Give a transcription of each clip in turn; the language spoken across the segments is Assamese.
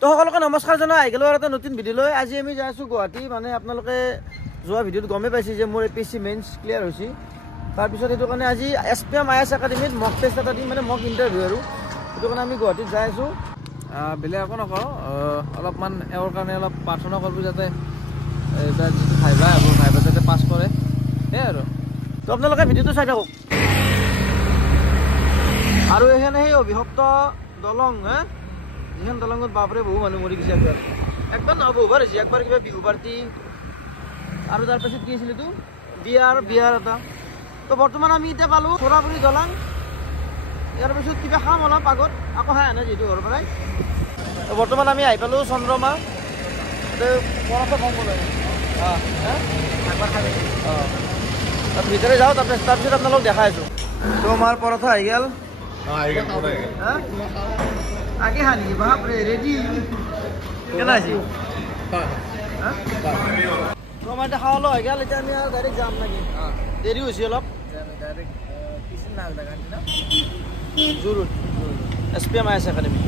তো সকলোকে নমস্কাৰ জনাই আহি গ'লো আৰু এটা নতুন ভিডিঅ' লৈ। আজি আমি যাই আছোঁ গুৱাহাটী। মানে আপোনালোকে যোৱা ভিডিঅ'ত গমেই পাইছে যে মোৰ APSC মেইনছ ক্লিয়াৰ হৈছে। তাৰপিছত সেইটো কাৰণে আজি SPM IAS একাডেমীত মক টেষ্ট এটা দিম, মানে মক ইণ্টাৰভিউ আৰু সেইটো কাৰণে আমি গুৱাহাটীত যাই আছোঁ। বেলেগ একো নকওঁ, অলপমান এওঁৰ কাৰণে অলপ প্ৰাৰ্থনা কৰিব যাতে যিটো ভাইবা হ'ব ভাইবা যাতে পাছ কৰে, সেয়াই আৰু। তো আপোনালোকে ভিডিঅ'টো চাই থাকক। আৰু এইখানে সেই অভিশপ্ত দলং, যিখন দলঙত বাপৰে বহু মানুহ মৰি গৈছে। একবাৰ নহয় বহুবাৰ হৈছে। একবাৰ কিবা বিহু পাৰ্টি আৰু তাৰপিছত কি আছিল এইটো বিয়াৰ এটা। তো বৰ্তমান আমি এতিয়া পালোঁ চৰাপুৰী দলং। ইয়াৰ পিছত কিবা খাম অলপ আগত, আকৌ খাই আনে যিহেতু ঘৰৰ পৰাই। তো বৰ্তমান আমি আহি পালোঁ চন্দ্ৰমা। পৰঠা কম বোলে একবাৰ খাই তাৰ ভিতৰে যাওঁ, তাৰপিছত আপোনালোক দেখাই আছোঁ। তো আমাৰ পৰঠা আহি গ'ল। আগে খা নেকি? বাপৰে ৰেডি কেনে আছে? আমাৰ এতিয়া খাওয়া হৈ গ'ল। এতিয়া আমি আৰু ডাইৰেক্ট যাম নেকি? দেৰি হৈছে অলপ। জৰুৰ SPM IAS একাডেমী।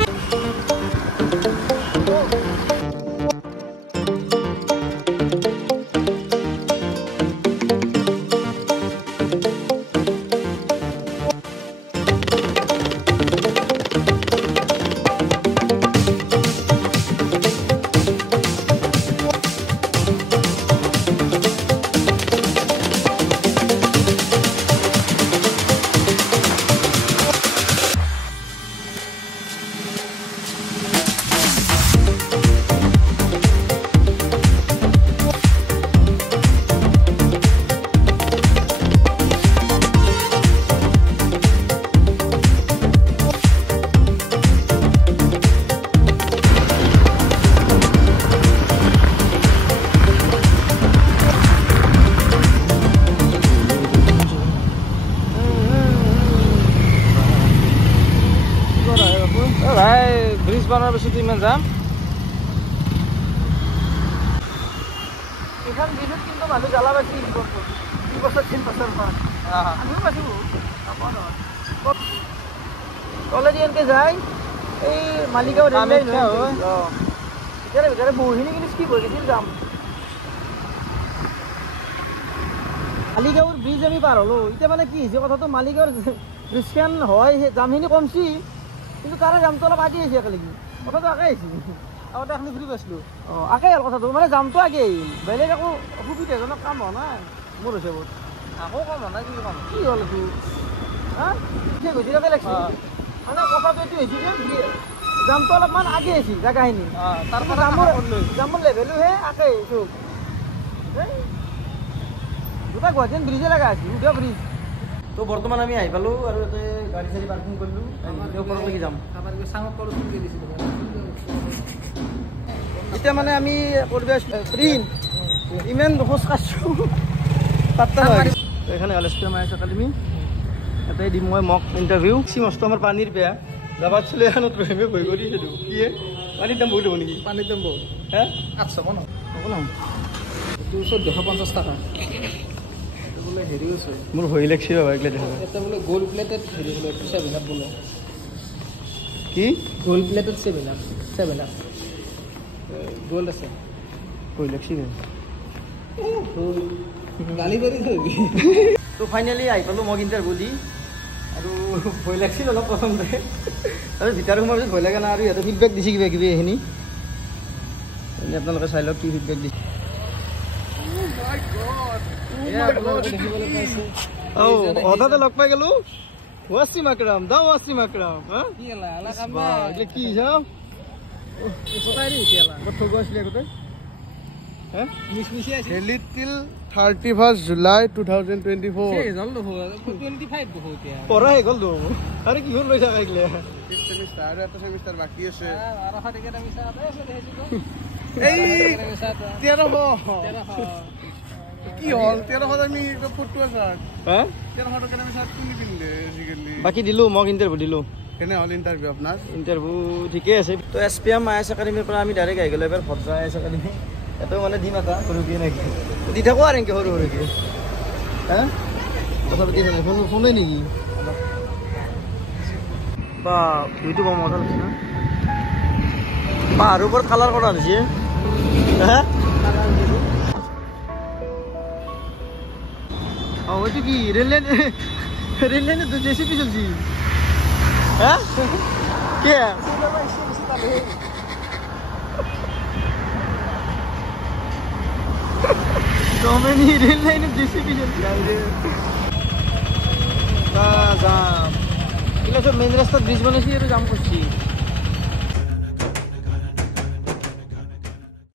ভাই ব্ৰিজ বনোৱাৰ পিছত ইমান যাম। এইখন ব্ৰিজত কিন্তু মানুহ জ্বালা পাইছে। বছৰ 3 বছৰ আমিও পাইছোঁ। তলেদি এনেকৈ যায় এই মালিগাঁও ভিতৰে ভিতৰে বহুখিনি কিন্তু স্কিপ হৈ গৈছিল যাম। মালিগাঁৱৰ ব্ৰিজ আমি পাৰ হ'লোঁ। এতিয়া মানে কি হৈছে কথাটো, মালিগাঁৱৰ ব্ৰিজখন হয় সেই জামখিনি কমছি, কিন্তু তাৰে জামটো অলপ আগে আহিছে। একেলগে কথাটো আগে আহিছে। আগতে এখনি ঘূৰি পাইছিলোঁ। আগে হ'ল কথাটো, মানে জামটো আগে আহিল। বেলেগ একো সুবিধাজনক কাম হোৱা নাই মোৰ হিচাপত। আকৌ কাম হোৱা নাই কি কাম কি হ'ল এইটো? ঠিক হৈছে তাতে লাগিছে। মানে কথাটো এইটো হৈছে যে জামটো অলপমান আগে আহিছে জেগাখিনি। তাৰপৰা জামৰ লেভেলোহে আগে চব দুটা গুৱাহাটীত ব্ৰিজে লগা আছে, দুটা ব্ৰিজ। তো বৰ্তমান আমি আহি পালোঁ আৰু ইয়াতে গাড়ী চাড়ী পাৰ্কিং কৰিলোঁ। ওপৰলৈকে যাম। এতিয়া মানে আমি কৰিব প্ৰিণ্ট ইমান খোজ কাঢ়ছোঁ পাত্তা নাই। এখানে SPM IAS একাডেমী। ইয়াতে দিম মই মক ইণ্টাৰভিউ। মস্ত আমাৰ পানীৰ বেয়া যাবাত চলি এখনত ৰহিমে ভয় কৰি দিছোঁ। কি পানীৰ দাম বহুত হ'ব নেকি? পানীৰ দাম বহুত 800 হ'ব নহয় 1450 টকা। হেৰি হৈছে মোৰ ভয় লাগছে বাবা এইগিলা দেখা। এটা বোলে গোল্ড প্লেটেড হেৰি বোলে 7 আপ বোলে। কি গোল্ড প্লেটেড 7 আপ গোল্ড আছে। ভয় লাগছে গালি কৰি থবি। তো ফাইনেলি আহি পালোঁ মক ইণ্টাৰভিউ দি। আৰু ভয় লাগছিল অলপ প্ৰথমতে, আৰু ভিতৰত সোমাৰ পিছত ভয় লাগে না। আৰু সিহঁতে ফিডবেক দিছে কিবা কিবি এইখিনি আপোনালোকে চাই লওক কি ফিডবেক দিছে। হঠাতে লগ পাই গেলো। ৱাছিম আকৰাম দা ৱাছিম আকৰাম কি যাওঁ ঠগু আছিলে আগতে। 31 জুলাই 2024 পঢ়া শেষ হ'ল তো। আৰু কিহৰ লৈ থাকা এইগিলা? আৰু এটা চেমিষ্টাৰ বাকী আছে। এই 1300 কি হল? 1300 আমি ফটো আছে 1300 টকা আমি সাত কিনি পিনলে আজিকালি। বাকি দিলো মক ইণ্টাৰভিউ দিলো। কেনে হল ইণ্টাৰভিউ আপোনাৰ? ইণ্টাৰভিউ ঠিকে আছে। তো SPM IAS একাডেমীৰ পৰা আমি ডাইৰেক্ট আহি গ'লো এবাৰ ভদ্ৰা IAS একাডেমী। এটাও মানে দিম এটা সৰু দিয়ে নেকি দি থাকো আৰু এনেকৈ সৰু সৰুকৈ কথা পাতি থাকে। ফোনে নেকি বা ভিউটো বৰ মজা লাগিছে না পাহাৰৰ ওপৰত কালাৰ কৰা হৈছে হা এইটো কি ৰেল লাইনে তো জেচিপি চলছি হ্যাঁ কে কমেনি রেল লাইনে জেসিপি চলছে আরে যাম এগুলো সব মেন রাস্তা ব্রিজ বানাইছি আর জাম করছি